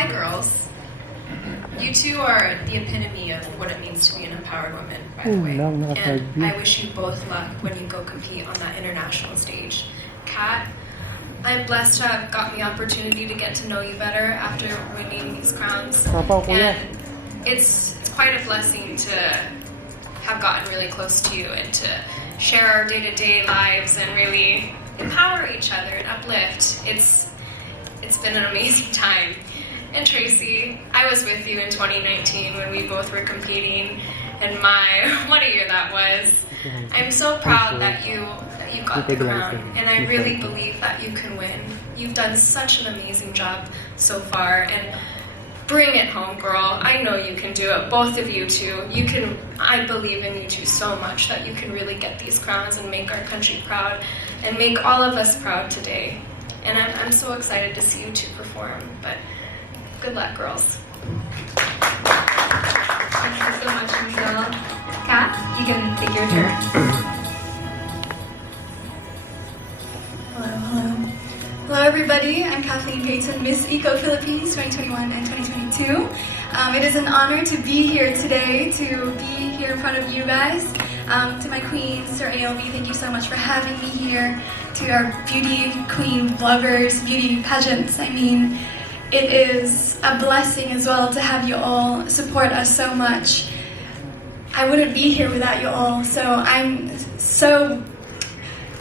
Hi, girls. You two are the epitome of what it means to be an empowered woman, by the way. And I wish you both luck when you go compete on that international stage. Kat, I'm blessed to have gotten the opportunity to get to know you better after winning these crowns. And it's quite a blessing to have gotten really close to you and to share our day-to-day lives and really empower each other and uplift. It's been an amazing time. And Tracy, I was with you in 2019 when we both were competing, and what a year that was. I'm so proud that you got the crown, and I really believe that you can win. You've done such an amazing job so far, and bring it home, girl. I know you can do it, both of you two. I believe in you two so much that you can really get these crowns and make our country proud, and make all of us proud today. And I'm so excited to see you two perform, but good luck, girls. Thank you so much, Michelle. Kat, you can take your turn. Hello everybody, I'm Kathleen Payton, Miss Eco Philippines 2021 and 2022. It is an honor to be here today, to be here in front of you guys. To my queen, Sir ALB, thank you so much for having me here. To our beauty queen bloggers, beauty pageants, it is a blessing as well to have you all support us so much. I wouldn't be here without you all, so I'm so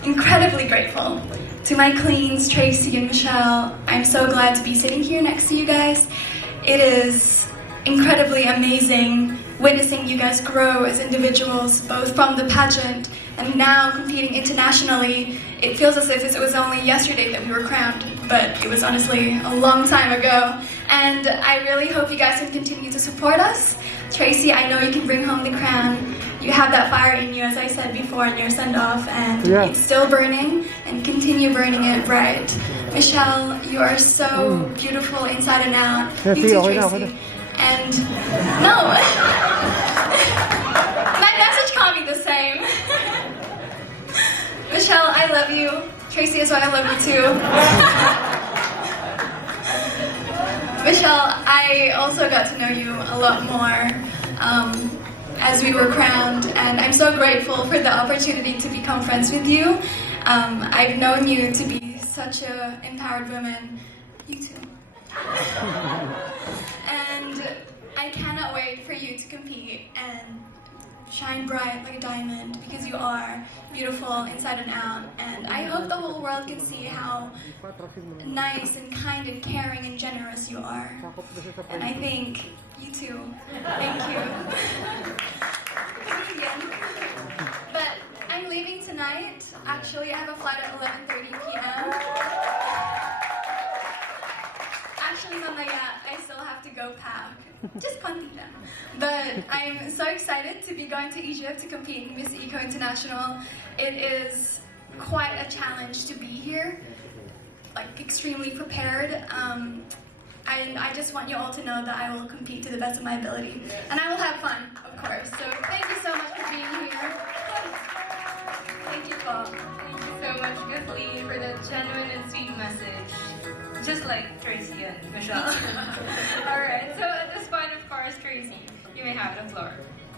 incredibly grateful. To my queens, Tracy and Michelle, I'm so glad to be sitting here next to you guys. It is incredibly amazing witnessing you guys grow as individuals, both from the pageant and now competing internationally. It feels as if it was only yesterday that we were crowned, but it was honestly a long time ago. And I really hope you guys can continue to support us. Tracy, I know you can bring home the crown. You have that fire in you, as I said before in your send-off, and it's still burning, and continue burning it bright. Michelle, you are so beautiful inside and out. You too, Tracy. And no, my message can't be the same. Michelle, I love you. Tracy as well, I love you too. Michelle, I also got to know you a lot more as we were crowned, and I'm so grateful for the opportunity to become friends with you. I've known you to be such an empowered woman. You too. And I cannot wait for you to compete and shine bright like a diamond, because you are beautiful inside and out, and I hope the whole world can see how nice and kind and caring and generous you are. And I think you too. Thank you. Thanks again. But I'm leaving tonight. Actually, I have a flight at 11:30 p.m. Actually, mamaya, I still have to go pack. Just konti lang. But I'm so excited to be going to Egypt to compete in Miss Eco International. It is quite a challenge to be here, like extremely prepared. I just want you all to know that I will compete to the best of my ability. And I will have fun, of course. So thank you so much for being here. Thank you, Paul. Thank you so much, Kathleen, for that genuine and sweet message. Just like Tracy and Michelle. Alright, so at this point, of course, Tracy, you may have the floor.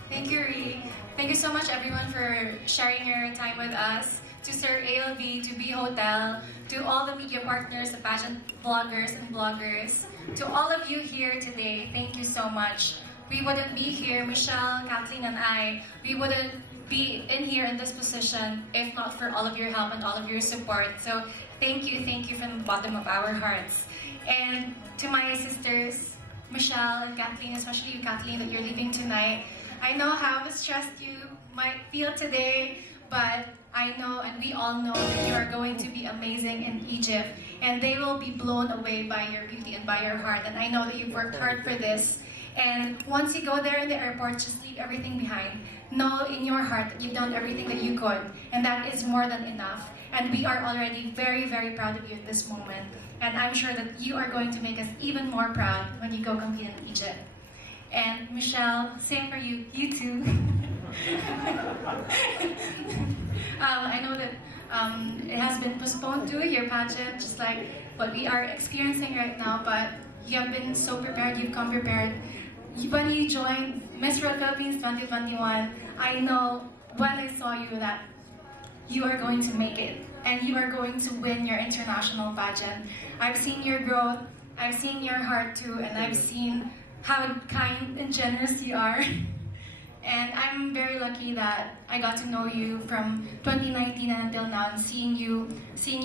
Thank you, Ree. Thank you so much, everyone, for sharing your time with us. To Sir ALV, to B Hotel, to all the media partners, the pageant bloggers and bloggers, to all of you here today, thank you so much. We wouldn't be here, Michelle, Kathleen, and I, we wouldn't be in here in this position if not for all of your help and all of your support. So thank you from the bottom of our hearts. And to my sisters, Michelle and Kathleen, especially you, Kathleen, that you're leaving tonight. I know how stressed you might feel today, but I know, and we all know, that you are going to be amazing in Egypt, and they will be blown away by your beauty and by your heart. And I know that you've worked hard for this. And once you go there in the airport, just leave everything behind. Know in your heart that you've done everything that you could, and that is more than enough. And we are already very proud of you at this moment. And I'm sure that you are going to make us even more proud when you go compete in Egypt. And Michelle, same for you. You too. I know that it has been postponed to your pageant, just like what we are experiencing right now, but You have been so prepared, you've come prepared. When you joined Miss World Philippines 2021, I know when I saw you that you are going to make it and you are going to win your international pageant. I've seen your growth, I've seen your heart too, and I've seen how kind and generous you are. And I'm very lucky that I got to know you from 2019 and until now, and seeing you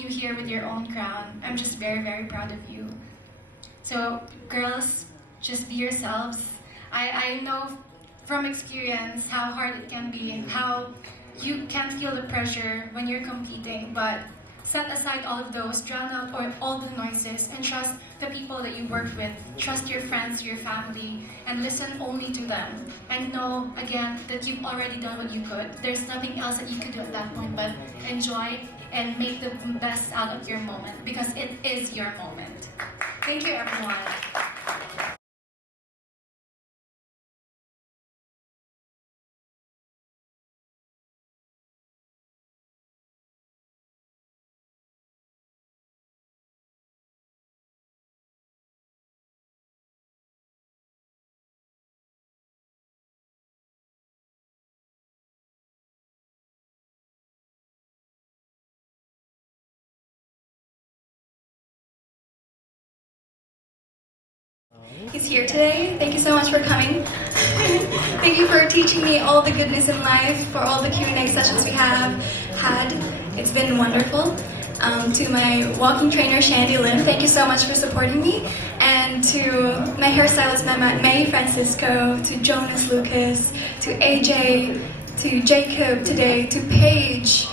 here with your own crown. I'm just very, very proud of you. So girls, just be yourselves. I know from experience how hard it can be and how you can feel the pressure when you're competing, but set aside all of those, drown out all the noises, and trust the people that you work with. Trust your friends, your family, and listen only to them. And know, again, that you've already done what you could. There's nothing else that you could do at that point but enjoy and make the best out of your moment, because it is your moment. Thank you, everyone. He's here today. Thank you so much for coming. Thank you for teaching me all the goodness in life, for all the Q&A sessions we have had. It's been wonderful. To my walking trainer, Shandy Lynn, thank you so much for supporting me. And to my hairstylist, May Francisco, to Jonas Lucas, to AJ, to Jacob today, to Paige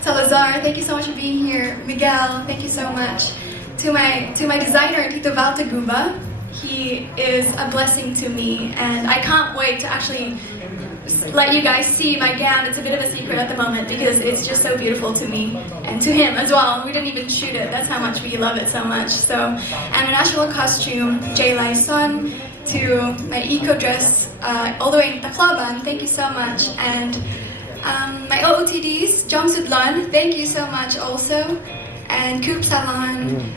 Salazar, thank you so much for being here. Miguel, thank you so much. To my designer, Tito Valtaguba, he is a blessing to me, and I can't wait to actually let you guys see my gown. It's a bit of a secret at the moment because it's just so beautiful to me and to him as well. We didn't even shoot it. That's how much we love it so much. So, and a national costume, Jay Lai Son, to my eco dress all the way in Tacloban. Thank you so much. And my OOTDs, Jom Sudlan, thank you so much also. And Coop Salon,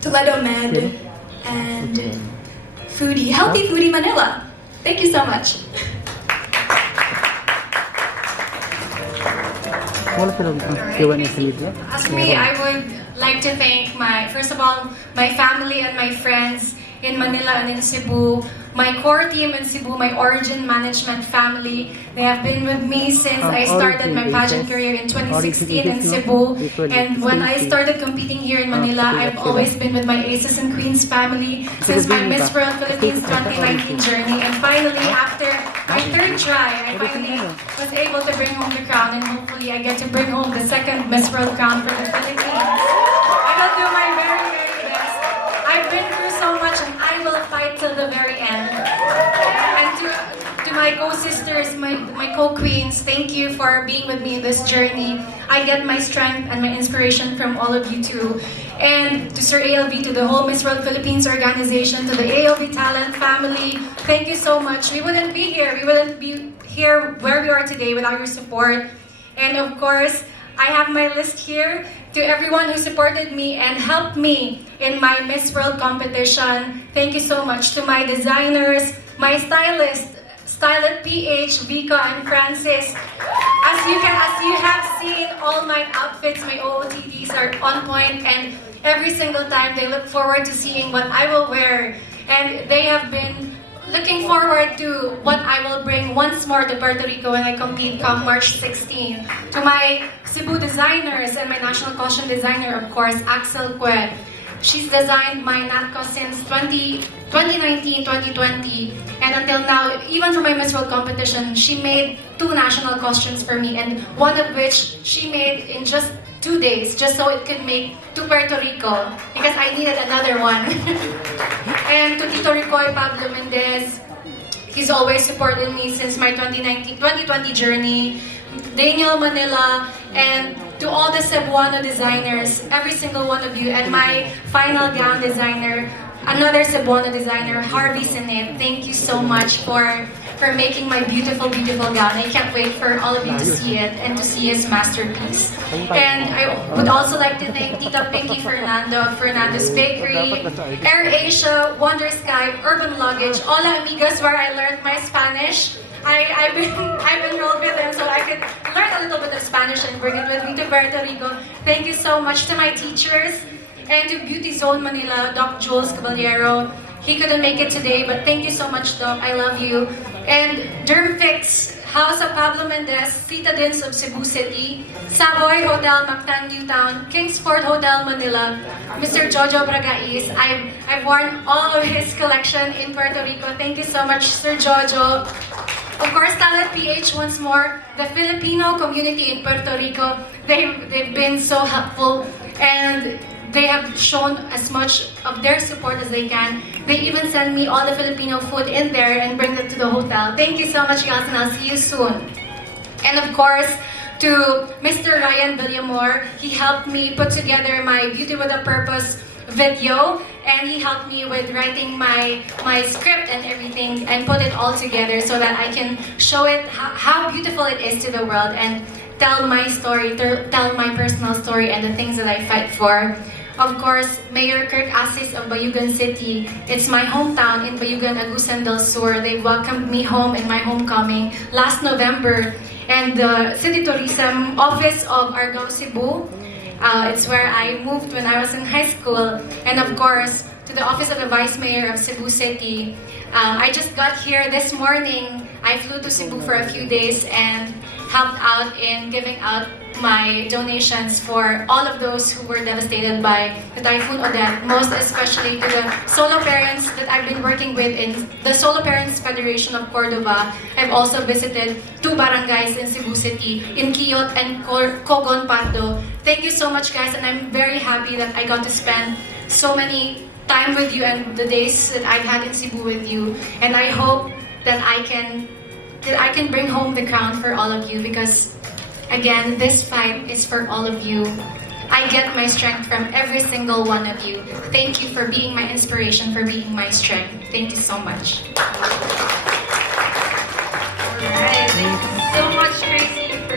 Toledo Med, and Healthy Foodie Manila. Thank you so much. As for me, I would like to thank first of all, my family and my friends in Manila and in Cebu, my core team in Cebu, my Origin Management family. They have been with me since I started my pageant career in 2016 in Cebu. And when I started competing here in Manila, I've always been with my Aces and Queens family since my Miss World Philippines 2019 journey. And finally, after my third try, I finally was able to bring home the crown, and hopefully I get to bring home the second Miss World crown for the Philippines. I will do my very, very best. I've been through so much, and I will fight till the very end. And to my co-sisters, my co-queens, thank you for being with me in this journey. I get my strength and my inspiration from all of you too. And to Sir ALB, to the whole Miss World Philippines organization, to the ALB Talent family, thank you so much. We wouldn't be here where we are today without your support. And of course, I have my list here. To everyone who supported me and helped me in my Miss World competition, thank you so much. To my designers, my stylists, Stylet PH, Vika, and Francis. As you have seen, all my outfits, my OOTDs are on point, and every single time they look forward to seeing what I will wear. And they have been looking forward to what I will bring once more to Puerto Rico when I compete come March 16. To my Cebu designers and my national costume designer, of course, Axel Qued. She's designed my NATCO since 2019, 2020, and until now, even for my Miss World competition, she made 2 national costumes for me, and one of which she made in just 2 days, just so it could make to Puerto Rico, because I needed another one. And to Tito Ricoy Pablo Mendez, he's always supported me since my 2020 journey. Daniel Manila, and to all the Cebuano designers, every single one of you, and my final gown designer, another Cebuano designer, Harvey Sinet. Thank you so much for for making my beautiful, beautiful gown. I can't wait for all of you to see it and to see his masterpiece. And I would also like to thank Tita Pinky Fernando of Fernando's Bakery, Air Asia, Wonder Sky, Urban Luggage, Hola Amigas, where I learned my Spanish. I've enrolled with them so I could learn a little bit of Spanish and bring it with me to Puerto Rico. Thank you so much to my teachers and to Beauty Zone Manila, Doc Jules Caballero. He couldn't make it today, but thank you so much, Doc. I love you. And Dermfix, House of Pablo Mendez, Citadins of Cebu City, Savoy Hotel, Mactan, Newtown, Kingsford Hotel, Manila, Mr. Jojo Bragais. I've worn all of his collection in Puerto Rico. Thank you so much, Sir Jojo. Of course, Talent PH once more, the Filipino community in Puerto Rico, they've been so helpful and they have shown as much of their support as they can. They even send me all the Filipino food in there and bring it to the hotel. Thank you so much, guys, and I'll see you soon. And of course, to Mr. Ryan Villamor, he helped me put together my Beauty with a Purpose video, and he helped me with writing my script and everything and put it all together so that I can show it how beautiful it is to the world and tell my story, tell my personal story and the things that I fight for. Of course, Mayor Kirk Asis of Bayugan City. It's my hometown in Bayugan, Agusan del Sur. They welcomed me home in my homecoming last November. And the City Tourism Office of Argao, Cebu, it's where I moved when I was in high school. And of course, to the Office of the Vice Mayor of Cebu City. I just got here this morning. I flew to Cebu for a few days and helped out in giving out my donations for all of those who were devastated by the Typhoon Odette, most especially to the solo parents that I've been working with in the Solo Parents Federation of Cordova. I've also visited 2 barangays in Cebu City, in Quiyot and Cogon Pardo. Thank you so much, guys, and I'm very happy that I got to spend so many time with you and the days that I've had in Cebu with you. And I hope that I can bring home the crown for all of you because, again, this fight is for all of you. I get my strength from every single one of you. Thank you for being my inspiration, for being my strength. Thank you so much. Alright, thank you so much, Tracy, for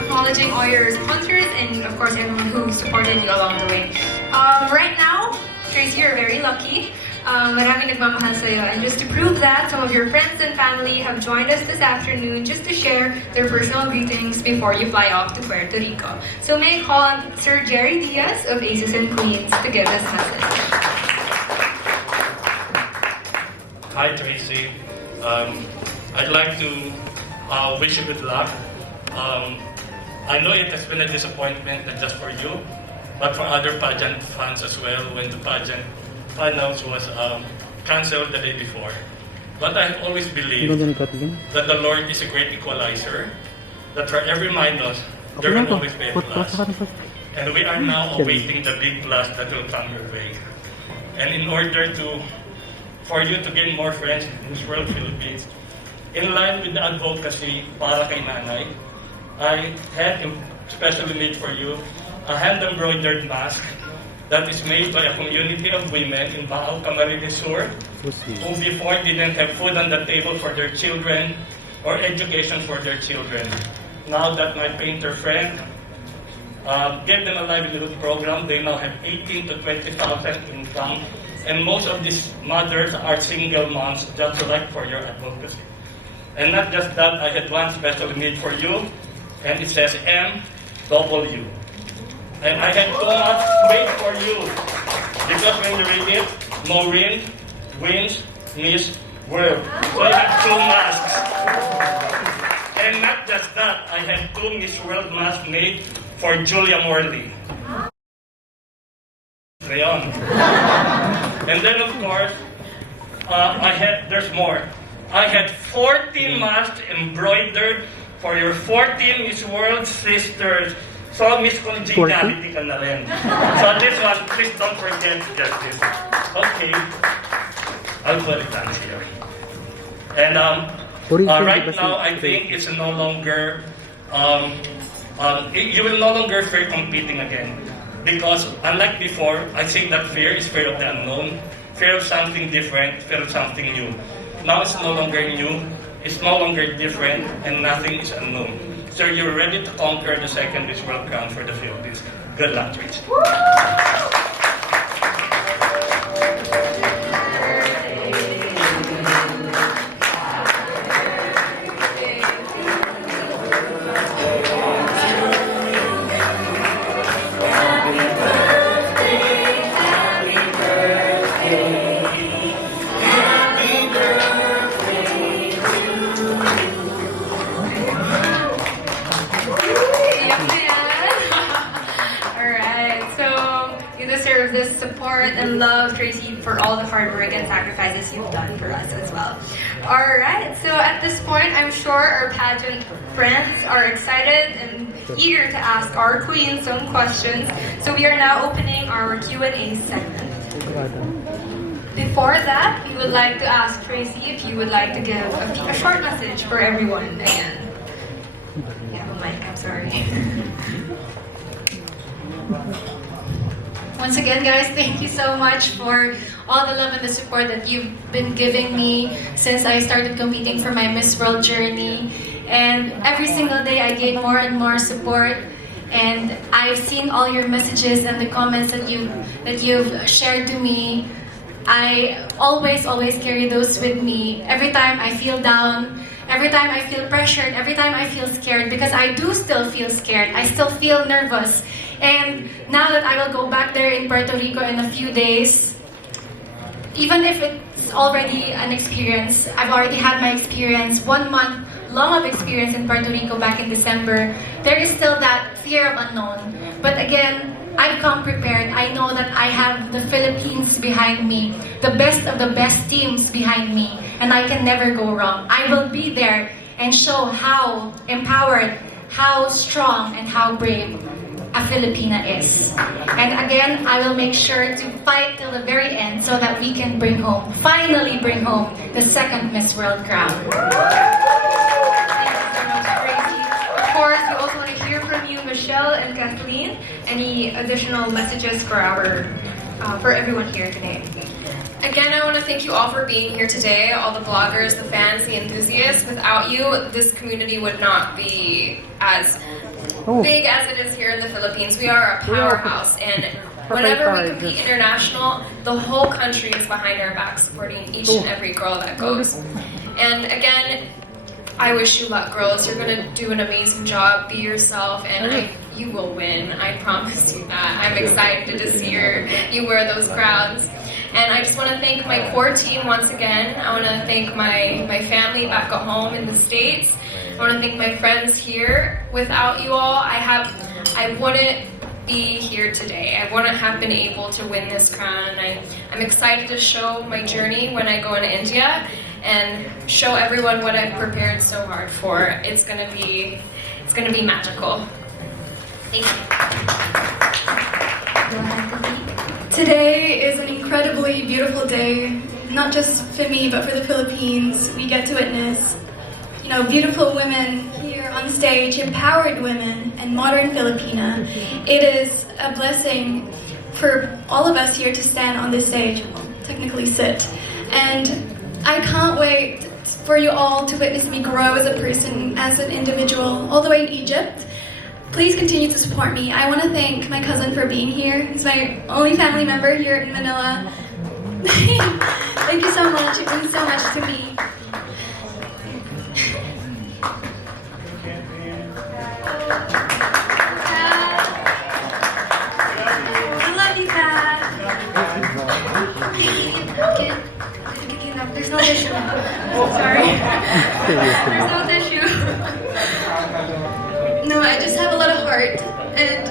acknowledging all your sponsors and, of course, everyone who supported you along the way. Right now, Tracy, you're very lucky. Maraming nagmamahal sa'yo. And just to prove that, some of your friends and family have joined us this afternoon just to share their personal greetings before you fly off to Puerto Rico. So may I call on Sir Jerry Diaz of Aces and Queens to give us a message. Hi, Tracy. I'd like to wish you good luck. I know it has been a disappointment, not just for you, but for other pageant fans as well when the pageant finals was cancelled the day before. But I've always believed that the Lord is a great equalizer, that for every minus, there will always be a plus. And we are now awaiting the big plus that will come your way. And in order for you to gain more friends in this world, Philippines, in line with the advocacy para kay nanay, I had specially made for you a hand-embroidered mask that is made by a community of women in Baaw, Camarines Sur, who before didn't have food on the table for their children or education for their children. Now that my painter friend gave them a livelihood program, they now have 18 to 20,000 income, and most of these mothers are single moms, just like for your advocacy. And not just that, I had one special need for you, and it says MW. And I had so much wait for you, because when you read it, Maureen wins Miss World. So I had 2 masks. And not just that, I had 2 Miss World masks made for Julia Morley. Rayon. And then of course, there's more. I had 14 masks embroidered for your 14 Miss World sisters. So, Miss Congeniality ka na rin. So, this one, please don't forget justice. Okay. I'll put it down here. And right now, I think it's no longer, you will no longer fear competing again. Because unlike before, I think that fear is fear of the unknown, fear of something different, fear of something new. Now it's no longer new, it's no longer different, and nothing is unknown. So you're ready to conquer the second Miss World crown for the Philippines. Good luck, Tracy. This support and love, Tracy, for all the hard work and sacrifices you've done for us as well. Alright, so at this point, I'm sure our pageant friends are excited and eager to ask our queen some questions. So we are now opening our Q&A segment. Before that, we would like to ask Tracy if you would like to give a short message for everyone again. You have a mic, I'm sorry. Once again, guys, thank you so much for all the love and the support that you've been giving me since I started competing for my Miss World journey. And every single day I gain more and more support. And I've seen all your messages and the comments that you've shared to me. I always carry those with me. Every time I feel down, every time I feel pressured, every time I feel scared, because I do still feel scared. I still feel nervous. And now that I will go back there in Puerto Rico in a few days, even if it's already an experience, I've already had my experience, 1 month long of experience in Puerto Rico back in December, there is still that fear of unknown. But again, I've come prepared. I know that I have the Philippines behind me, the best of the best teams behind me, and I can never go wrong. I will be there and show how empowered, how strong, and how brave a Filipina is. And again, I will make sure to fight till the very end so that we can bring home, finally bring home, the second Miss World crown. Thank you so much, Tracy. Of course, we also want to hear from you, Michelle and Kathleen. Any additional messages for everyone here today? Again, I want to thank you all for being here today, all the bloggers, the fans, the enthusiasts. Without you, this community would not be as big as it is here in the Philippines. We are a powerhouse, and whenever we compete international, the whole country is behind our back, supporting each and every girl that goes. And again, I wish you luck, girls. You're going to do an amazing job. Be yourself, and you will win. I promise you that. I'm excited to see you wear those crowns. And I just want to thank my core team once again. I want to thank my family back at home in the States. I want to thank my friends here. Without you all, I wouldn't be here today. I wouldn't have been able to win this crown. And I'm excited to show my journey when I go into India and show everyone what I've prepared so hard for. It's gonna be magical. Thank you. Today is an incredibly beautiful day, not just for me, but for the Philippines. We get to witness, beautiful women here on stage, empowered women, and modern Filipina. It is a blessing for all of us here to stand on this stage, technically sit. And I can't wait for you all to witness me grow as a person, as an individual, all the way in Egypt. Please continue to support me. I want to thank my cousin for being here. He's my only family member here in Manila. Thank you so much. It means so much to me. I love you, Dad. There's no tissue. Sorry. There's no tissue. No, I just have a lot of heart, and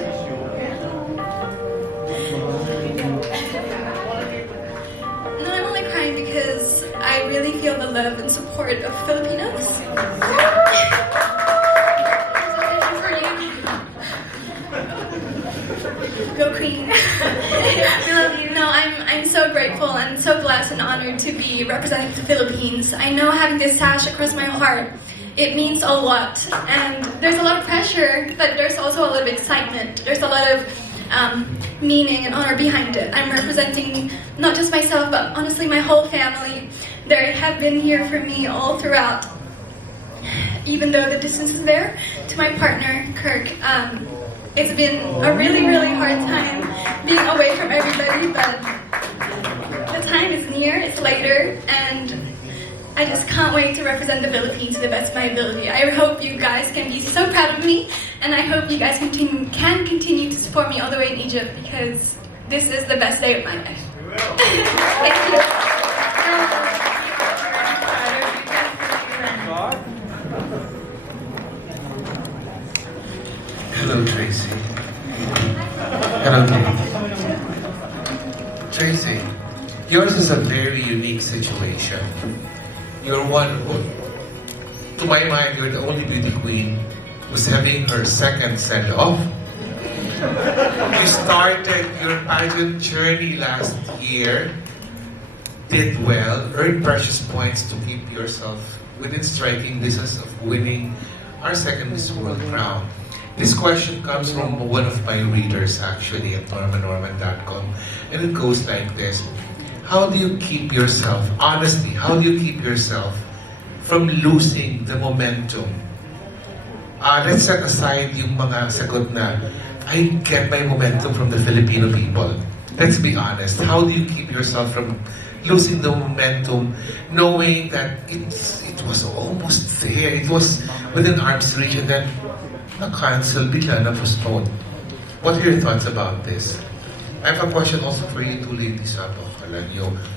no, I'm only crying because I really feel the love and support of Filipinos. For you. Go Queen. I love you. No, I'm so grateful and so blessed and honored to be representing the Philippines. I know having this sash across my heart, it means a lot, and there's a lot of pressure, but there's also a lot of excitement. There's a lot of meaning and honor behind it. I'm representing not just myself, but honestly my whole family. They have been here for me all throughout. Even though the distance is there, to my partner, Kirk, it's been a really, really hard time being away from everybody, but the time is near, it's later, and I just can't wait to represent the Philippines to the best of my ability. I hope you guys can be so proud of me, and I hope you guys can continue to support me all the way in Egypt, because this is the best day of my life. Thank you. Hello, Tracy. Hello, Tracy. Yours is a very unique situation. You're one who, to my mind, you're the only beauty queen who's having her second send-off. You started your pageant journey last year, did well, earned precious points to keep yourself within striking distance of winning our second Miss World crown. This question comes from one of my readers actually at normanorman.com, and it goes like this. How do you keep yourself, honestly, how do you keep yourself from losing the momentum? Let's set aside yung mga sagot na, I get my momentum from the Filipino people. Let's be honest. How do you keep yourself from losing the momentum, knowing that it was almost there, it was within arm's reach, and then na-cancel, bigla na-postpone? What are your thoughts about this? I have a question also for you two ladies.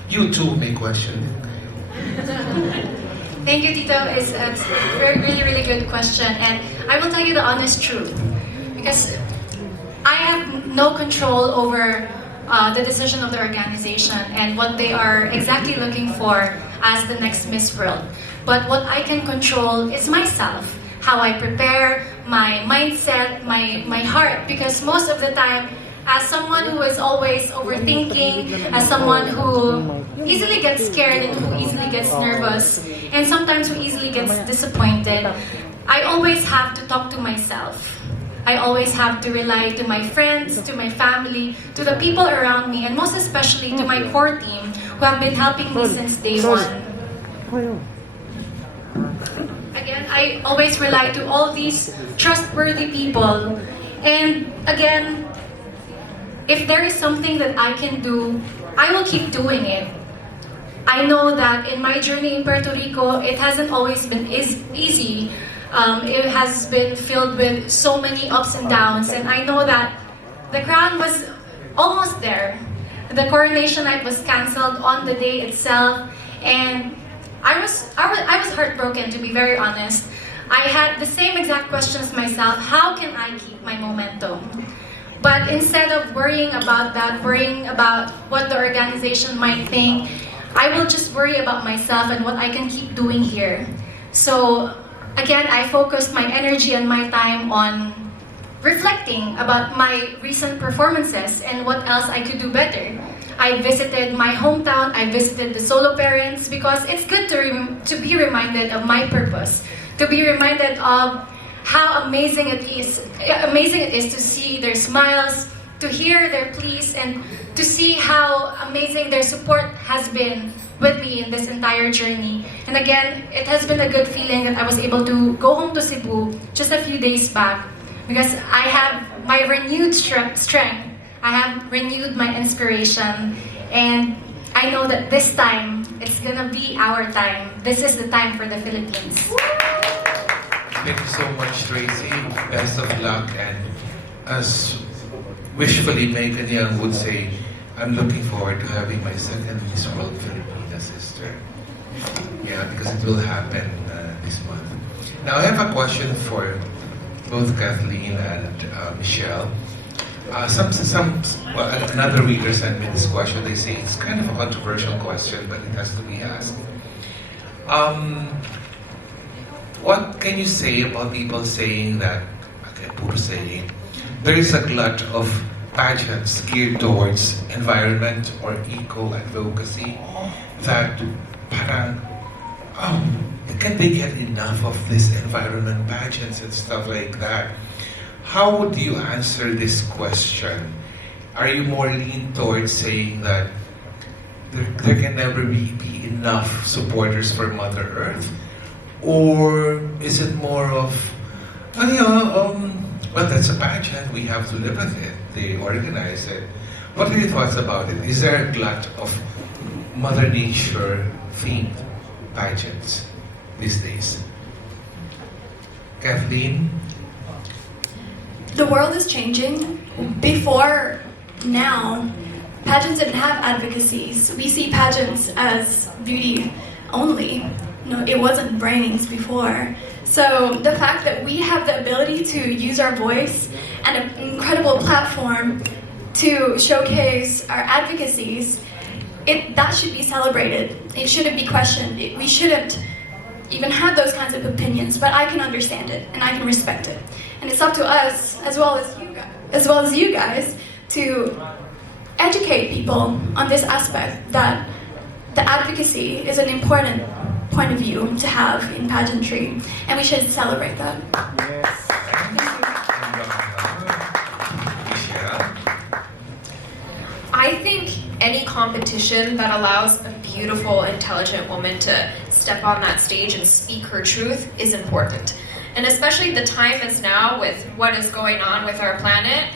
You too may question. Thank you, Tito. It's a really, really good question. And I will tell you the honest truth. Because I have no control over the decision of the organization and what they are exactly looking for as the next Miss World. But what I can control is myself. How I prepare, my mindset, my heart. Because most of the time, as someone who is always overthinking, as someone who easily gets scared and who easily gets nervous, and sometimes who easily gets disappointed, I always have to talk to myself. I always have to rely to my friends, to my family, to the people around me, and most especially to my core team who have been helping me since day one. Again, I always rely to all these trustworthy people. And again, if there is something that I can do, I will keep doing it. I know that in my journey in Puerto Rico, it hasn't always been easy. It has been filled with so many ups and downs, and I know that the crown was almost there. The coronation night was cancelled on the day itself, and I was heartbroken, to be very honest. I had the same exact questions myself. How can I keep my momentum? But instead of worrying about that, worrying about what the organization might think, I will just worry about myself and what I can keep doing here. So again, I focused my energy and my time on reflecting about my recent performances and what else I could do better. I visited my hometown, I visited the solo parents, because it's good to be reminded of my purpose, to be reminded of how amazing it is to see their smiles, to hear their pleas, and to see how amazing their support has been with me in this entire journey. And again, it has been a good feeling that I was able to go home to Cebu just a few days back, because I have my renewed strength, I have renewed my inspiration, and I know that this time, it's gonna be our time. This is the time for the Philippines. Thank you so much, Tracy. Best of luck, and as wishfully Megan Young would say, I'm looking forward to having my second Miss World Filipina sister. Yeah, because it will happen this month. Now I have a question for both Kathleen and Michelle. Another reader sent me this question. They say it's kind of a controversial question, but it has to be asked. What can you say about people saying that, there is a glut of pageants geared towards environment or eco-advocacy, that parang, can they get enough of this environment pageants and stuff like that? How would you answer this question? Are you more lean towards saying that there can never be enough supporters for Mother Earth? Or is it more of, well, that's a pageant, we have to live with it. They organize it. What are your thoughts about it? Is there a glut of Mother Nature themed pageants these days? Kathleen? The world is changing. Before now, pageants didn't have advocacies. We see pageants as beauty only. No, it wasn't brains before. So the fact that we have the ability to use our voice and an incredible platform to showcase our advocacies, that should be celebrated. It shouldn't be questioned. We shouldn't even have those kinds of opinions, but I can understand it and I can respect it. And it's up to us, as well as you guys, to educate people on this aspect, that the advocacy is an important point of view to have in pageantry, and we should celebrate that. I think any competition that allows a beautiful, intelligent woman to step on that stage and speak her truth is important. And especially the time is now with what is going on with our planet,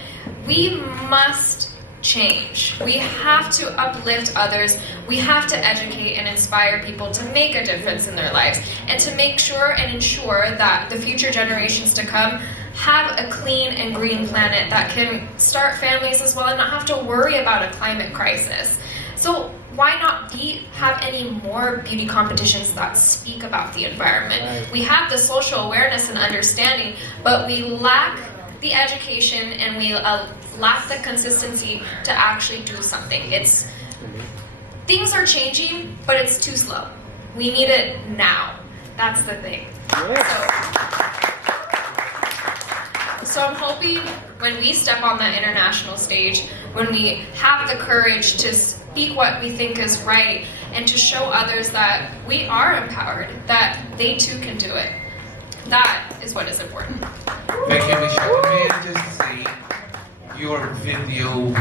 we must change. We have to uplift others. We have to educate and inspire people to make a difference in their lives and to make sure and ensure that the future generations to come have a clean and green planet that can start families as well and not have to worry about a climate crisis. So why not have any more beauty competitions that speak about the environment? We have the social awareness and understanding, but we lack the education and we lack the consistency to actually do something. Things are changing, but it's too slow. We need it now. That's the thing. So I'm hoping when we step on that international stage, when we have the courage to speak what we think is right and to show others that we are empowered, that they too can do it. That is what is important. Thank you, Michelle. May I just say, your video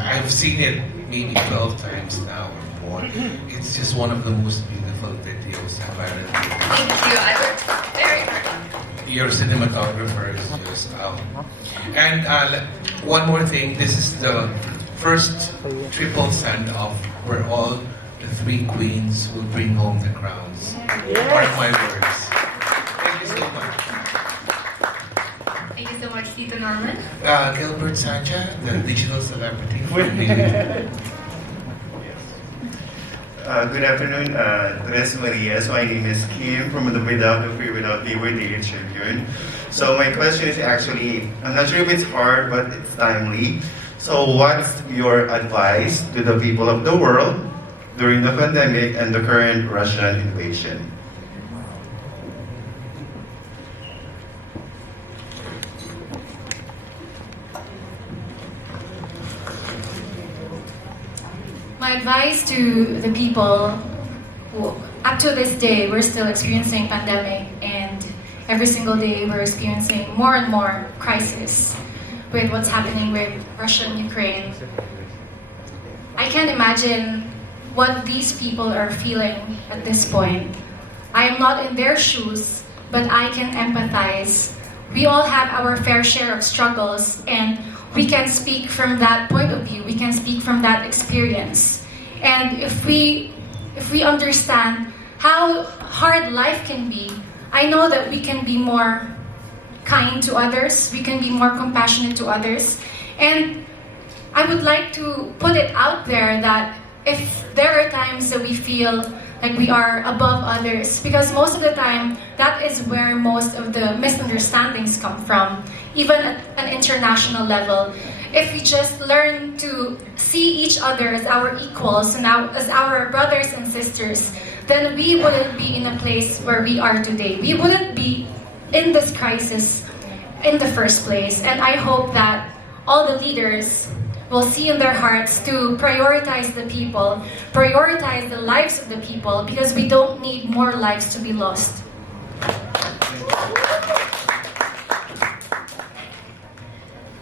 I've seen it maybe 12 times now or more. It's just one of the most beautiful videos I've ever seen. Thank you. I worked very hard on it. Your cinematographer is just out. And one more thing, this is the first triple send-off where all the three queens will bring home the crowns. Mark my words. Thank you so much. Thank you so much, Tito Norman. Gilbert Sacha, the digital celebrity from the Good afternoon, Tres Marias. My name is Kim from the Without the Free Without the Word Daily Tribune. So my question is actually, I'm not sure if it's hard, but it's timely. So what's your advice to the people of the world during the pandemic and the current Russian invasion? My advice to the people who, up to this day, we're still experiencing pandemic, and every single day we're experiencing more and more crisis with what's happening with Russia and Ukraine. I can't imagine what these people are feeling at this point. I am not in their shoes, but I can empathize. We all have our fair share of struggles, and we can speak from that point of view. We can speak from that experience. And if we understand how hard life can be, I know that we can be more kind to others. We can be more compassionate to others. And I would like to put it out there that if there are times that we feel like we are above others, because most of the time that is where most of the misunderstandings come from, even at an international level. If we just learn to see each other as our equals and as our brothers and sisters, then we wouldn't be in a place where we are today. We wouldn't be in this crisis in the first place. And I hope that all the leaders will see in their hearts to prioritize the people, prioritize the lives of the people, because we don't need more lives to be lost.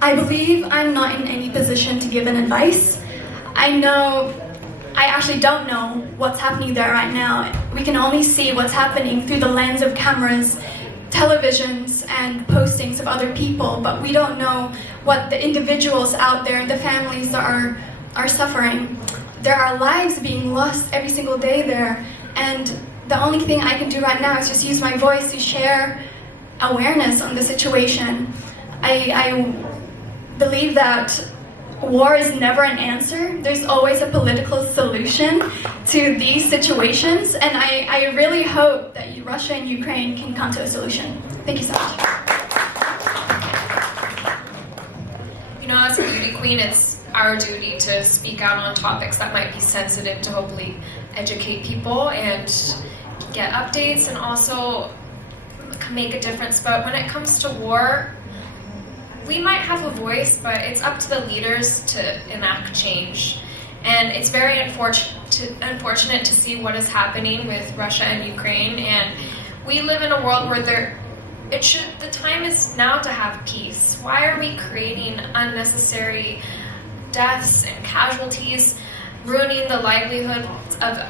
I believe I'm not in any position to give an advice. I know I actually don't know what's happening there right now. We can only see what's happening through the lens of cameras, televisions, and postings of other people, but we don't know what the individuals out there, the families are suffering. There are lives being lost every single day there, and the only thing I can do right now is just use my voice to share awareness on the situation. I believe that war is never an answer. There's always a political solution to these situations, and I really hope that Russia and Ukraine can come to a solution. Thank you so much. You know, as a beauty queen, it's our duty to speak out on topics that might be sensitive to hopefully educate people and get updates and also make a difference. But when it comes to war, we might have a voice, but it's up to the leaders to enact change. And it's very unfortunate to see what is happening with Russia and Ukraine. And we live in a world where the time is now to have peace. Why are we creating unnecessary deaths and casualties, ruining the livelihood of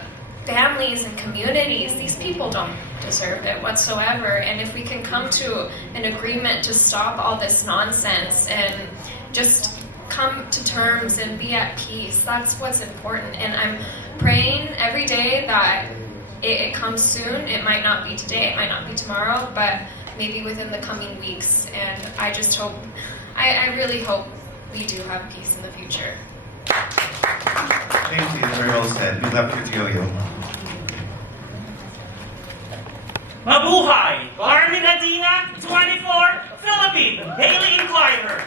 families and communities? These people don't deserve it whatsoever. And if we can come to an agreement to stop all this nonsense and just come to terms and be at peace, that's what's important. And I'm praying every day that it comes soon. It might not be today, it might not be tomorrow, but maybe within the coming weeks. And I just hope, I really hope we do have peace in the future. Thank you, very well said. Good luck with Yo-Yo. Mabuhay! Army Nadina, 24, Philippine, Daily Inquirer.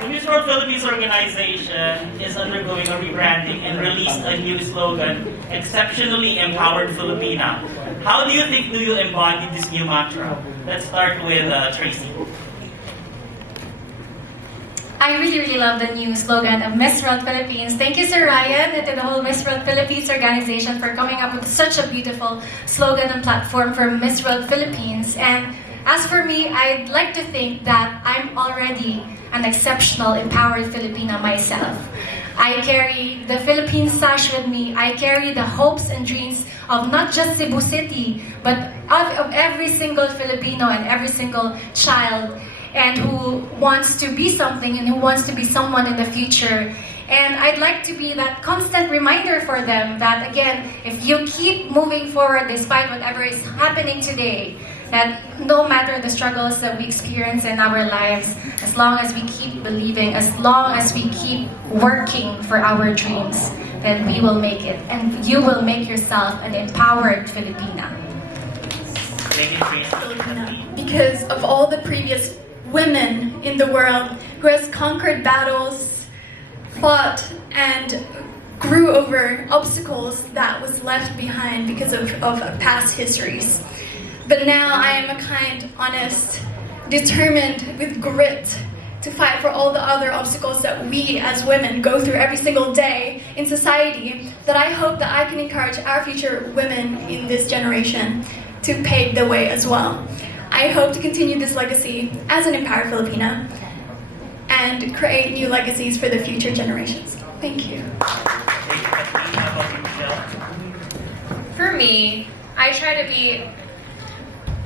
The Miss World Philippines organization is undergoing a rebranding and released a new slogan, Exceptionally Empowered Filipina. How do you think you embody this new mantra? Let's start with Tracy. I really love the new slogan of Miss World Philippines. Thank you, Sir Ryan, and to the whole Miss World Philippines organization for coming up with such a beautiful slogan and platform for Miss World Philippines. And as for me, I'd like to think that I'm already an exceptional, empowered Filipina myself. I carry the Philippine sash with me. I carry the hopes and dreams of not just Cebu City, but of every single Filipino and every single child, and who wants to be something and who wants to be someone in the future. And I'd like to be that constant reminder for them that, again, if you keep moving forward despite whatever is happening today, that no matter the struggles that we experience in our lives, as long as we keep believing, as long as we keep working for our dreams, then we will make it. And you will make yourself an empowered Filipina. Thank you, Tracy. Because of all the previous women in the world who has conquered battles, fought, and grew over obstacles that was left behind because of past histories. But now I am a kind, honest, determined, with grit to fight for all the other obstacles that we as women go through every single day in society, that I hope that I can encourage our future women in this generation to pave the way as well. I hope to continue this legacy as an empowered Filipina and create new legacies for the future generations. Thank you. For me, I try to be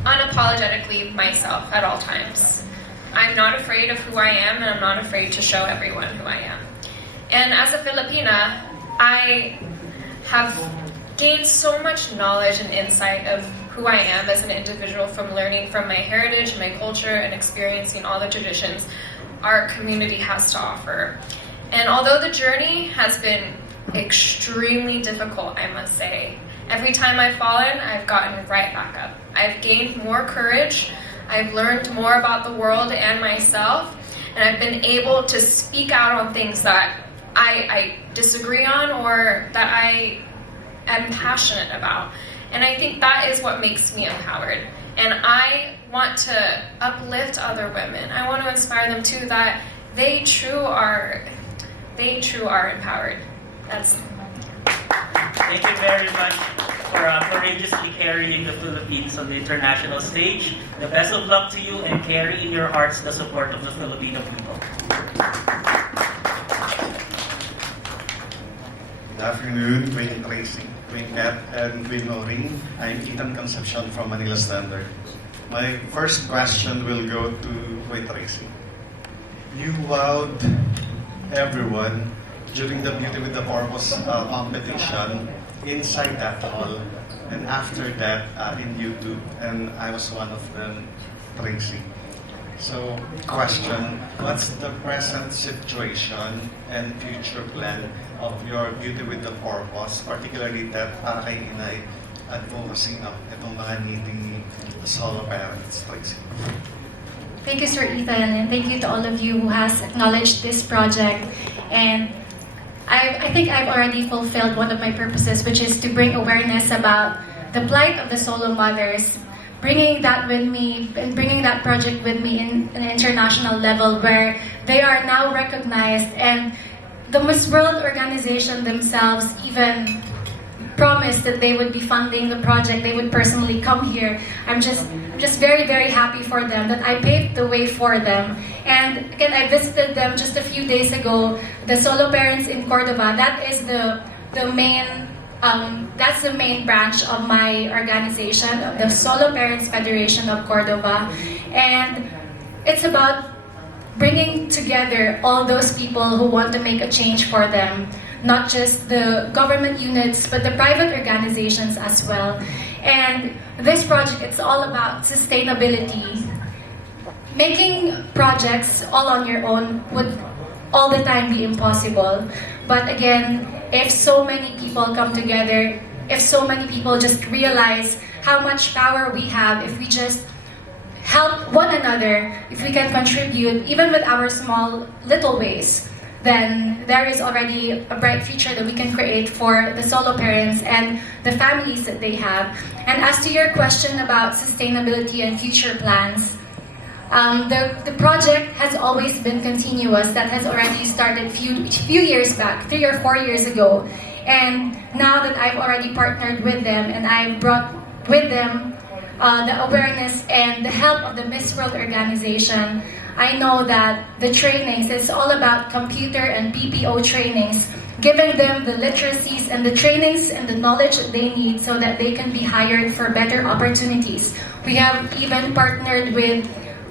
unapologetically myself at all times. I'm not afraid of who I am, and I'm not afraid to show everyone who I am. And as a Filipina, I have gained so much knowledge and insight of who I am as an individual from learning from my heritage, my culture, and experiencing all the traditions our community has to offer. And although the journey has been extremely difficult, I must say, every time I've fallen, I've gotten right back up. I've gained more courage, I've learned more about the world and myself, and I've been able to speak out on things that I disagree on or that I am passionate about. And I think that is what makes me empowered. And I want to uplift other women. I want to inspire them too, that they too are empowered. That's. Thank you very much for courageously carrying the Philippines on the international stage. The best of luck to you, and carry in your hearts the support of the Filipino people. afternoon, Queen Tracy, Queen Kat, and Queen Maureen. I'm Ethan Concepcion from Manila Standard. My first question will go to Queen Tracy. You wowed everyone during the Beauty with the Purpose competition inside that hall, and after that in YouTube, and I was one of them, Tracy. So, question, what's the present situation and future plan of your Beauty with the Purpose, particularly that para kay Inay advocacy ng itong mga needing ni solo parents, Tracy? Thank you, Sir Ethan, and thank you to all of you who has acknowledged this project. And I think I've already fulfilled one of my purposes, which is to bring awareness about the plight of the solo mothers, bringing that with me and bringing that project with me in an international level where they are now recognized, and the Miss World organization themselves even promised that they would be funding the project. They would personally come here. I'm just very, very happy for them that I paved the way for them. And again, I visited them just a few days ago. The solo parents in Cordova, that is the main that's the main branch of my organization, the Solo Parents Federation of Cordova. And it's about bringing together all those people who want to make a change for them, not just the government units, but the private organizations as well. And this project, it's all about sustainability. Making projects all on your own would all the time be impossible. But again, if so many people come together, if so many people just realize how much power we have, if we just help one another, if we can contribute, even with our small little ways, then there is already a bright future that we can create for the solo parents and the families that they have. And as to your question about sustainability and future plans, the project has always been continuous. That has already started few years back, 3 or 4 years ago. And now that I've already partnered with them and I've brought with them the awareness and the help of the Miss World organization, I know that the trainings, it's all about computer and BPO trainings, giving them the literacies and the trainings and the knowledge that they need so that they can be hired for better opportunities. We have even partnered with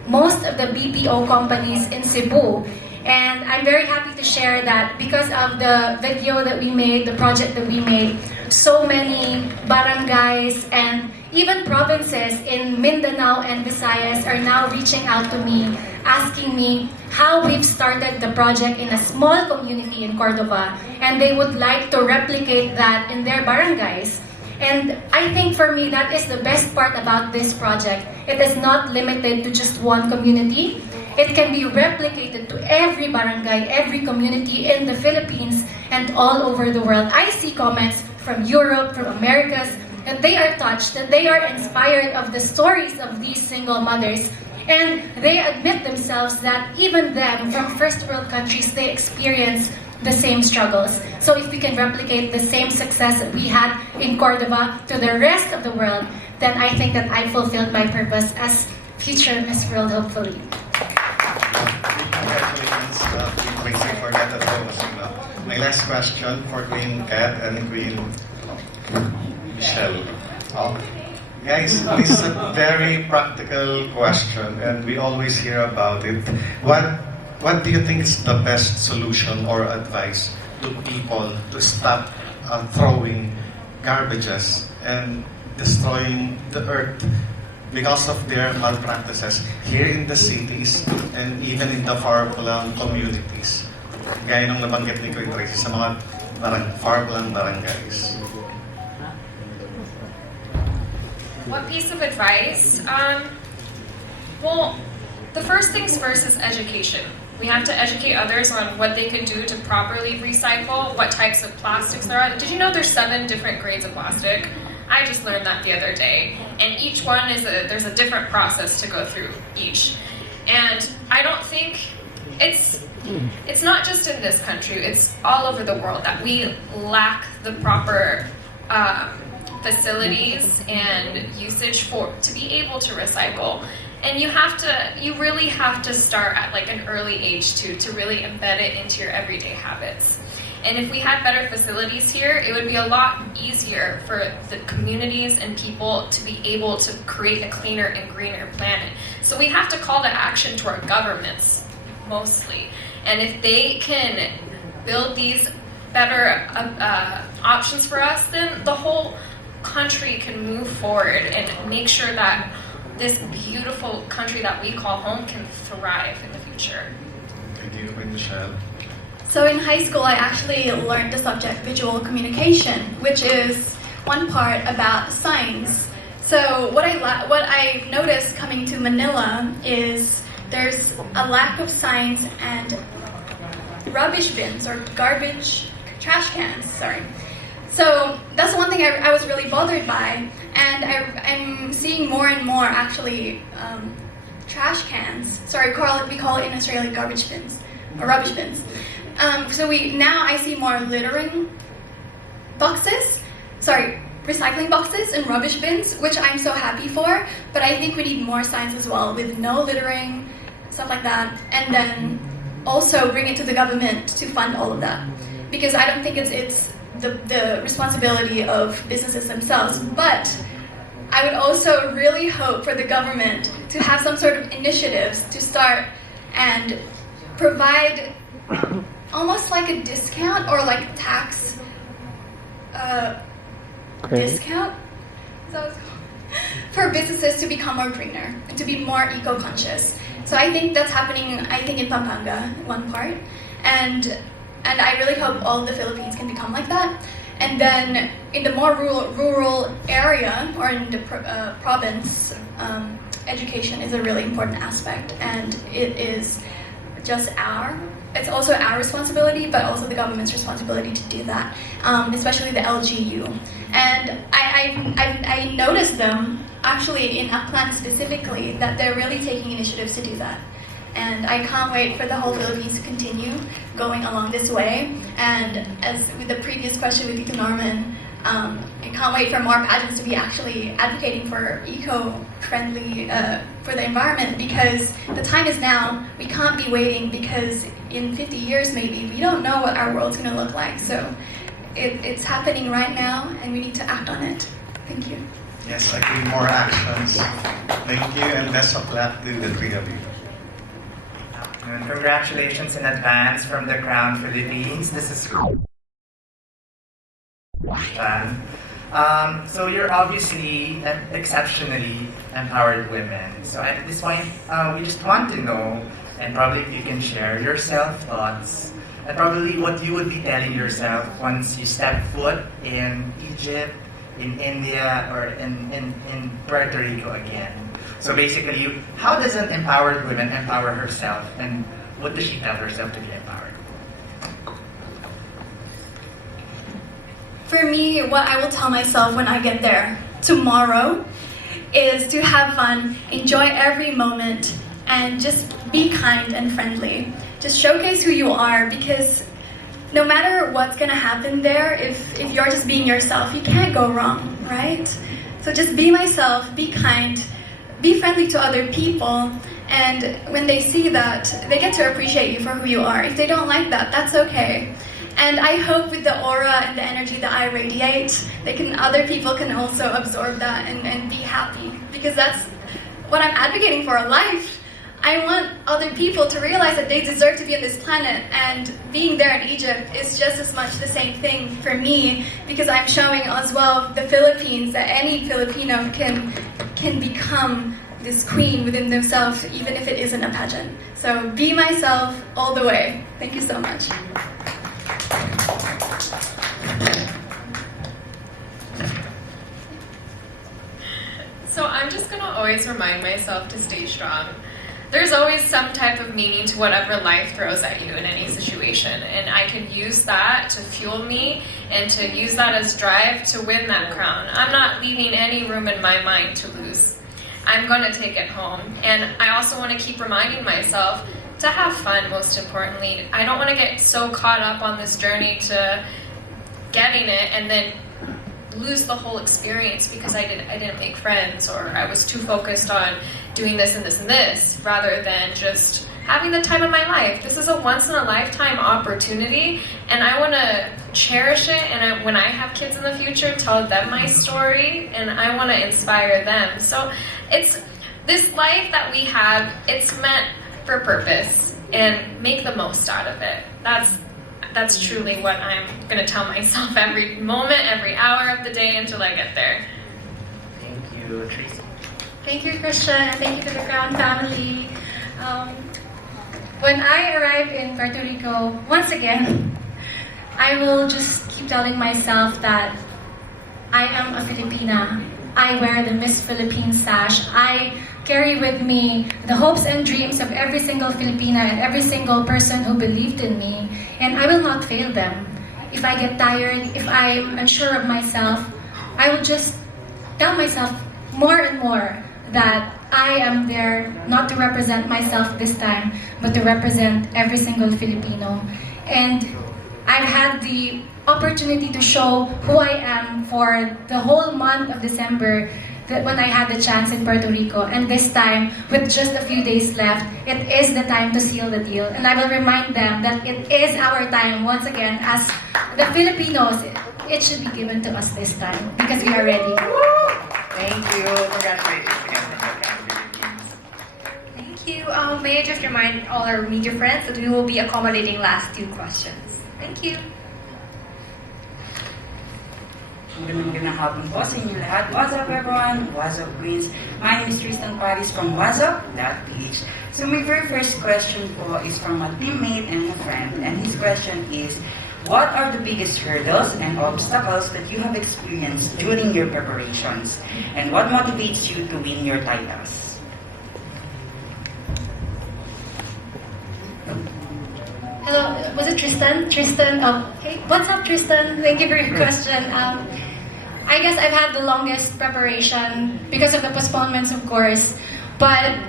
most of the BPO companies in Cebu. And I'm very happy to share that because of the video that we made, the project that we made, so many barangays and even provinces in Mindanao and Visayas are now reaching out to me, asking me how we've started the project in a small community in Cordova, and they would like to replicate that in their barangays. And I think for me, that is the best part about this project. It is not limited to just one community. It can be replicated to every barangay, every community in the Philippines and all over the world. I see comments from Europe, from Americas, that they are touched, that they are inspired of the stories of these single mothers. And they admit themselves that even them, from first world countries, they experience the same struggles. So if we can replicate the same success that we had in Cordova to the rest of the world, then I think that I fulfilled my purpose as future Miss World, hopefully. Congratulations, Queen Tracy, for that advocacy. My last question for Queen Kat and Queen Michelle. Guys, this is a very practical question, and we always hear about it. What do you think is the best solution or advice to people to stop throwing garbages and destroying the earth because of their malpractices here in the cities and even in the far-flung communities? Gaya nung nabanggit ni Queen Tracy sa mga far-flung barangays. What piece of advice? Well, the first things first is education. We have to educate others on what they could do to properly recycle, what types of plastics there are. Did you know there's 7 different grades of plastic? I just learned that the other day. And each one there's a different process to go through each. And I don't think it's not just in this country, it's all over the world that we lack the proper facilities and usage to be able to recycle. And you really have to start at like an early age to really embed it into your everyday habits. And if we had better facilities here, it would be a lot easier for the communities and people to be able to create a cleaner and greener planet. So we have to call to action to our governments, mostly. And if they can build these better options for us, then the whole country can move forward and make sure that this beautiful country that we call home can thrive in the future. Thank you, Queen Michelle. So in high school, I actually learned the subject visual communication, which is one part about signs. So what I noticed coming to Manila is there's a lack of signs and rubbish bins or trash cans, sorry. So that's one thing I was really bothered by, and I'm seeing more and more actually trash cans. Sorry, we call it in Australia garbage bins or rubbish bins. So now I see more littering boxes, recycling boxes and rubbish bins, which I'm so happy for. But I think we need more signs as well with no littering, stuff like that, and then also bring it to the government to fund all of that, because I don't think it's the responsibility of businesses themselves. But I would also really hope for the government to have some sort of initiatives to start and provide almost like a discount or like tax discount for businesses to become more greener and to be more eco-conscious. So I think that's happening, in Pampanga, one part. And I really hope all the Philippines can become like that. And then in the more rural area or in the province, education is a really important aspect. And it is it's also our responsibility, but also the government's responsibility to do that, especially the LGU. And I noticed them actually in Aklan specifically that they're really taking initiatives to do that. And I can't wait for the whole Philippines to continue going along this way. And as with the previous question with Tito Norman, I can't wait for more pageants to be actually advocating for eco-friendly, for the environment, because the time is now. We can't be waiting, because in 50 years maybe, we don't know what our world's going to look like. So it's happening right now, and we need to act on it. Thank you. Yes, I need more actions. Thank you, and best of luck to the three of you. And congratulations in advance from the Crown Philippines. This is so you're obviously exceptionally empowered women. So at this point, we just want to know, and probably if you can share your self-thoughts, and probably what you would be telling yourself once you step foot in Egypt, in India, or in Puerto Rico again. So basically, how does an empowered woman empower herself, and what does she tell herself to be empowered? For me, what I will tell myself when I get there tomorrow is to have fun, enjoy every moment, and just be kind and friendly. Just showcase who you are, because no matter what's gonna happen there, if you're just being yourself, you can't go wrong, right? So just be myself, be kind, be friendly to other people, and when they see that, they get to appreciate you for who you are. If they don't like that, that's okay. And I hope with the aura and the energy that I radiate, other people can also absorb that and be happy, because that's what I'm advocating for in life. I want other people to realize that they deserve to be on this planet, and being there in Egypt is just as much the same thing for me, because I'm showing as well the Philippines that any Filipino can become this queen within themselves, even if it isn't a pageant. So be myself all the way. Thank you so much. So I'm just gonna always remind myself to stay strong. There's always some type of meaning to whatever life throws at you in any situation, and I can use that to fuel me and to use that as drive to win that crown. I'm not leaving any room in my mind to lose. I'm gonna take it home, and I also want to keep reminding myself to have fun, most importantly. I don't want to get so caught up on this journey to getting it and then lose the whole experience because I didn't make friends, or I was too focused on doing this and this and this, rather than just having the time of my life. This is a once-in-a-lifetime opportunity, and I want to cherish it, and when I have kids in the future, tell them my story, and I want to inspire them. So it's this life that we have, it's meant for purpose, and make the most out of it. That's truly what I'm going to tell myself every moment, every hour of the day until I get there. Thank you, Tracy. Thank you, Christian, and thank you to the Crown family. When I arrive in Puerto Rico, once again, I will just keep telling myself that I am a Filipina. I wear the Miss Philippines sash. I carry with me the hopes and dreams of every single Filipina and every single person who believed in me, and I will not fail them. If I get tired, if I'm unsure of myself, I will just tell myself more and more that I am there not to represent myself this time, but to represent every single Filipino. And I've had the opportunity to show who I am for the whole month of December when I had the chance in Puerto Rico. And this time, with just a few days left, it is the time to seal the deal. And I will remind them that it is our time once again as the Filipinos. It should be given to us this time because we are ready. Thank you. Congratulations again from your Philippines. Thank you. May I just remind all our media friends that we will be accommodating last 2 questions. Thank you. Magandang hapon po sa inyo lahat. What's up everyone? What's up Queens? My name is Tristan Paris from whatsup.ph. So my very first question po is from a teammate and a friend. And his question is, what are the biggest hurdles and obstacles that you have experienced during your preparations? And what motivates you to win your titles? Hello, was it Tristan? Tristan, hey, what's up Tristan? Thank you for your question. I guess I've had the longest preparation because of the postponements, of course. But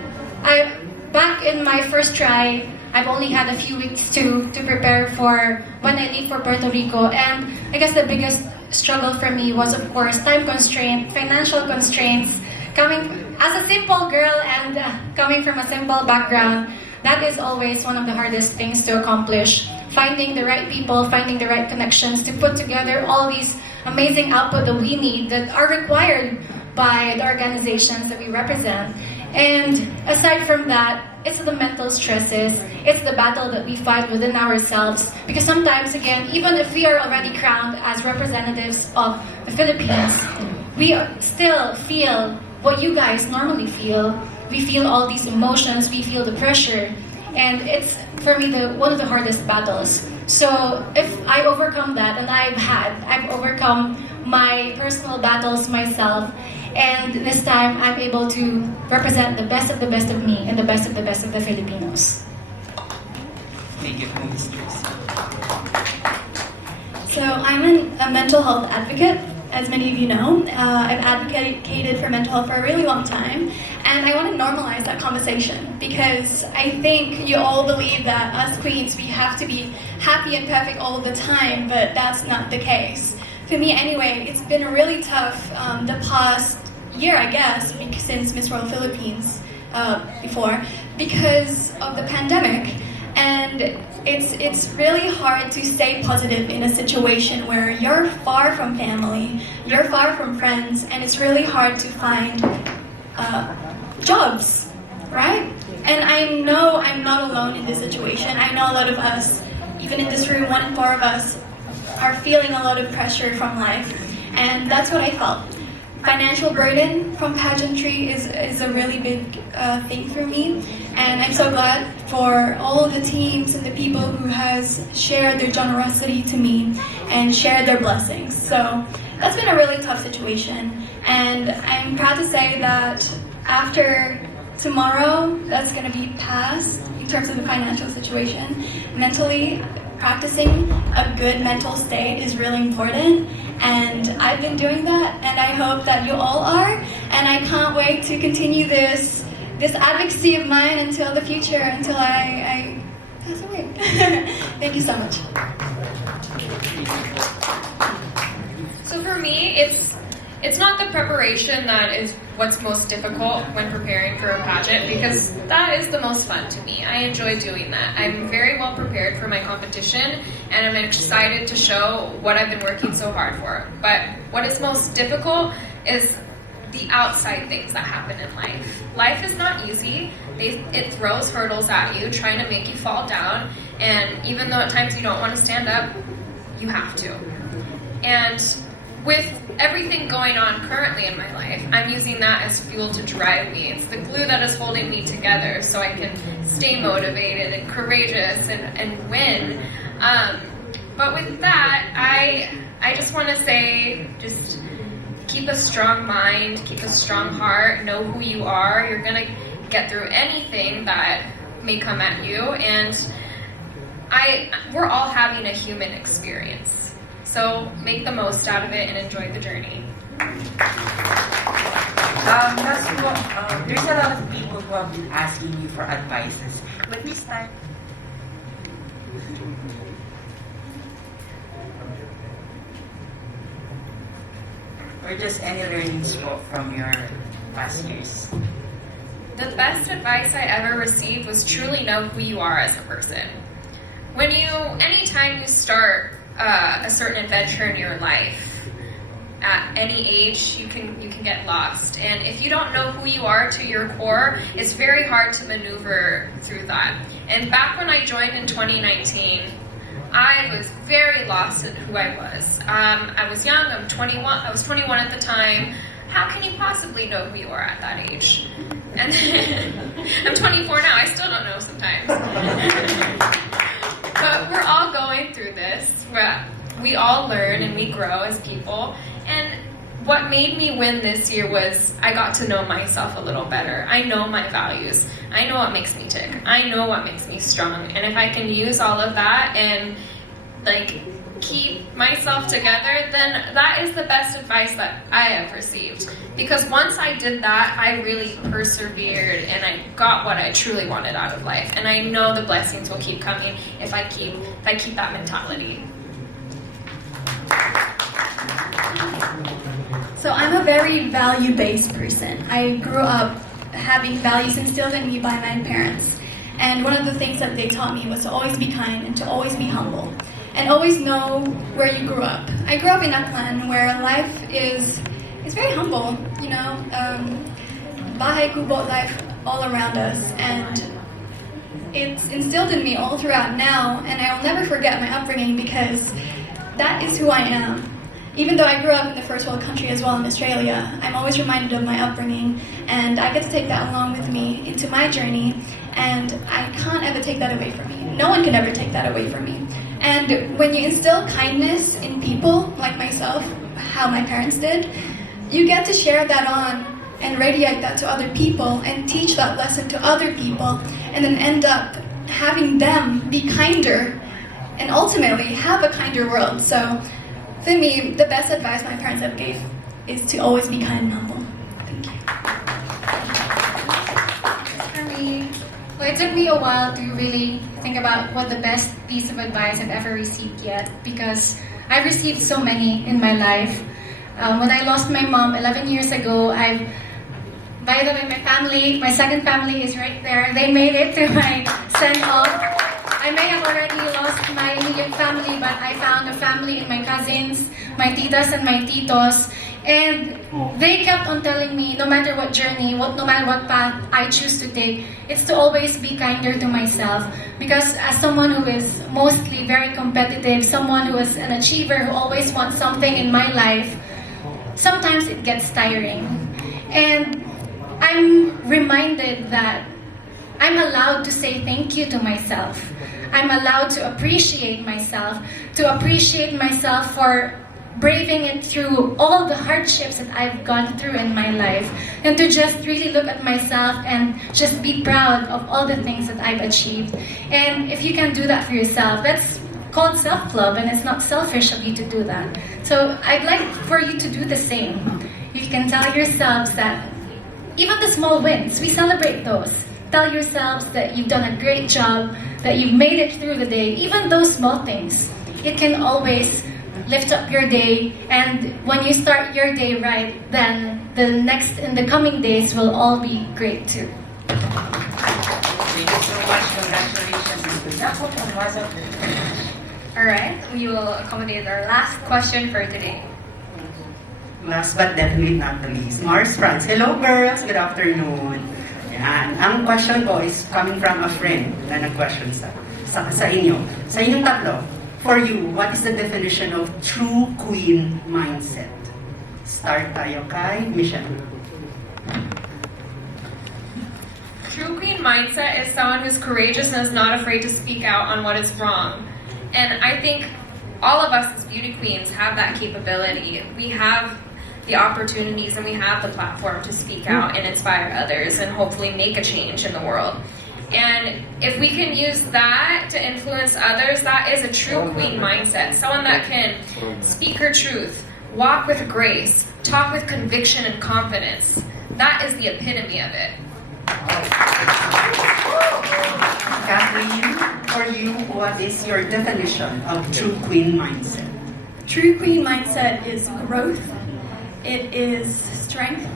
back in my first try, I've only had a few weeks to prepare for when I leave for Puerto Rico. And I guess the biggest struggle for me was, of course, time constraint, financial constraints. Coming as a simple girl and coming from a simple background, that is always one of the hardest things to accomplish. Finding the right people, finding the right connections to put together all these amazing output that we need, that are required by the organizations that we represent. And aside from that, it's the mental stresses, it's the battle that we fight within ourselves. Because sometimes, again, even if we are already crowned as representatives of the Philippines, we still feel what you guys normally feel. We feel all these emotions, we feel the pressure, and it's, for me, one of the hardest battles. So if I overcome that, and I've overcome my personal battles myself, and this time I'm able to represent the best of me and the best of the Filipinos. Thank you. So I'm a mental health advocate, as many of you know. I've advocated for mental health for a really long time, and I want to normalize that conversation because I think you all believe that us queens, we have to be happy and perfect all the time, but that's not the case. For me anyway, it's been really tough the past year, I guess, since Miss World Philippines before, because of the pandemic. And it's really hard to stay positive in a situation where you're far from family, you're far from friends, and it's really hard to find jobs, right? And I know I'm not alone in this situation. I know a lot of us, even in this room, 1 in 4 of us, are feeling a lot of pressure from life. And that's what I felt. Financial burden from pageantry is a really big thing for me, and I'm so glad for all the teams and the people who has shared their generosity to me and shared their blessings. So that's been a really tough situation, and I'm proud to say that after tomorrow, that's going to be past in terms of the financial situation. Mentally, practicing a good mental state is really important. And I've been doing that, and I hope that you all are. And I can't wait to continue this advocacy of mine until the future, until I pass away. Thank you so much. So for me, it's not the preparation that is what's most difficult when preparing for a pageant, because that is the most fun to me. I enjoy doing that. I'm very well prepared for my competition, and I'm excited to show what I've been working so hard for. But what is most difficult is the outside things that happen in life. Life is not easy. It throws hurdles at you, trying to make you fall down, and even though at times you don't want to stand up, you have to. And with everything going on currently in my life, I'm using that as fuel to drive me. It's the glue that is holding me together so I can stay motivated and courageous and win. But with that, I just want to say, just keep a strong mind, keep a strong heart, know who you are. You're going to get through anything that may come at you, and we're all having a human experience. So make the most out of it and enjoy the journey. There's a lot of people who have been asking you for advices, but this time, or just any learnings from your past years? The best advice I ever received was truly know who you are as a person. Anytime you start a certain adventure in your life, at any age, you can get lost. And if you don't know who you are to your core, it's very hard to maneuver through that. And back when I joined in 2019, I was very lost in who I was. I was young, I was 21 at the time. How can you possibly know who you are at that age? And I'm 24 now, I still don't know sometimes. But we're all going through this. We all learn and we grow as people. And what made me win this year was I got to know myself a little better. I know my values. I know what makes me tick. I know what makes me strong. And if I can use all of that and keep myself together, then that is the best advice that I have received. Because once I did that, I really persevered and I got what I truly wanted out of life. And I know the blessings will keep coming if I keep that mentality. So I'm a very value-based person. I grew up having values instilled in me by my parents. And one of the things that they taught me was to always be kind and to always be humble. And always know where you grew up. I grew up in Aklan, where life is very humble, you know. Bahay kubo life all around us, and it's instilled in me all throughout now, and I will never forget my upbringing because that is who I am. Even though I grew up in the first world country as well in Australia, I'm always reminded of my upbringing, and I get to take that along with me into my journey, and I can't ever take that away from me. No one can ever take that away from me. And when you instill kindness in people, like myself, how my parents did, you get to share that on and radiate that to other people and teach that lesson to other people, and then end up having them be kinder and ultimately have a kinder world. So for me, the best advice my parents ever gave is to always be kind and humble. Thank you. For me, well, it took me a while to really think about what the best piece of advice I've ever received yet, because I've received so many in my life. When I lost my mom 11 years ago, by the way, my family, my second family is right there. They made it to my send-off. I may have already lost my immediate family, but I found a family in my cousins, my titas and my titos, and they kept on telling me, no matter what journey, no matter what path I choose to take, it's to always be kinder to myself. Because as someone who is mostly very competitive, someone who is an achiever, who always wants something in my life, sometimes it gets tiring. And I'm reminded that I'm allowed to say thank you to myself. I'm allowed to appreciate myself for braving it through all the hardships that I've gone through in my life, and to just really look at myself and just be proud of all the things that I've achieved. And if you can do that for yourself, that's called self-love, and it's not selfish of you to do that. So I'd like for you to do the same. You can tell yourselves that even the small wins, we celebrate those. Tell yourselves that you've done a great job, that you've made it through the day. Even those small things, it can always lift up your day, and when you start your day right, then in the coming days will all be great too. Thank you so much. Congratulations. And good luck po from WhatsApp. Alright, we will accommodate our last question for today. Last but definitely not the least, Mars France. Hello girls, good afternoon. Yan. Ang question ko is coming from a friend na nag-question sa inyo. Sa inyong tatlo, for you, what is the definition of true queen mindset? Start tayo kay Michelle. True queen mindset is someone who's courageous and is not afraid to speak out on what is wrong. And I think all of us as beauty queens have that capability. We have the opportunities and we have the platform to speak out and inspire others and hopefully make a change in the world. And if we can use that to influence others, that is a true queen mindset. Someone that can speak her truth, walk with grace, talk with conviction and confidence. That is the epitome of it. Kathleen, for you, what is your definition of true queen mindset? True queen mindset is growth, it is strength,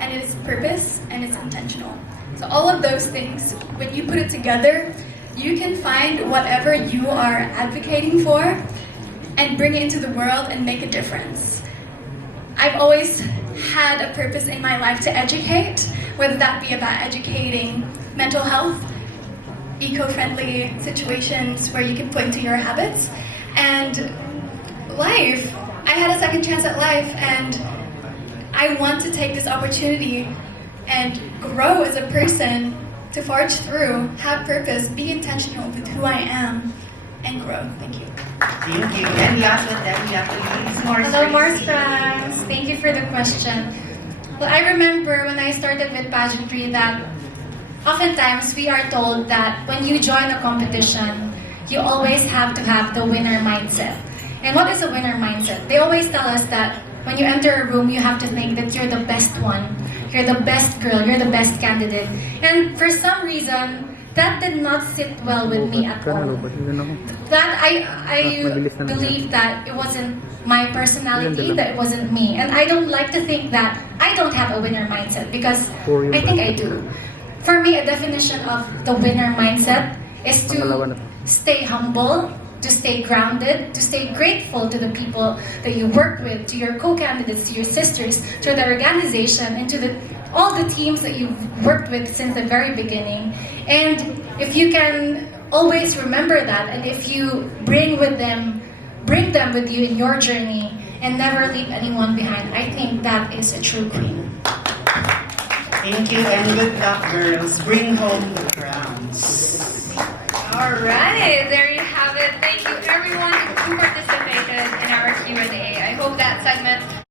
and it is purpose, and it's intentional. So all of those things, when you put it together, you can find whatever you are advocating for and bring it into the world and make a difference. I've always had a purpose in my life to educate, whether that be about educating mental health, eco-friendly situations where you can put into your habits, and life. I had a second chance at life, and I want to take this opportunity and grow as a person, to forge through, have purpose, be intentional with who I am, and grow. Thank you. Thank you. And last but definitely not the least, Mars Hello, Mars France. Thank you for the question. Well, I remember when I started with pageantry that oftentimes we are told that when you join a competition, you always have to have the winner mindset. And what is a winner mindset? They always tell us that when you enter a room, you have to think that you're the best one, you're the best girl, you're the best candidate. And for some reason, that did not sit well with me at all. That I believe that it wasn't my personality, that it wasn't me. And I don't like to think that I don't have a winner mindset, because I think I do. For me, a definition of the winner mindset is to stay humble, to stay grounded, to stay grateful to the people that you work with, to your co-candidates, to your sisters, to the organization, and to all the teams that you've worked with since the very beginning. And if you can always remember that, and if you bring them with you in your journey, and never leave anyone behind, I think that is a true queen. Thank you, and good luck, girls. Bring home the crowns. Alright, there you have it. Thank you everyone who participated in our Q&A. I hope that segment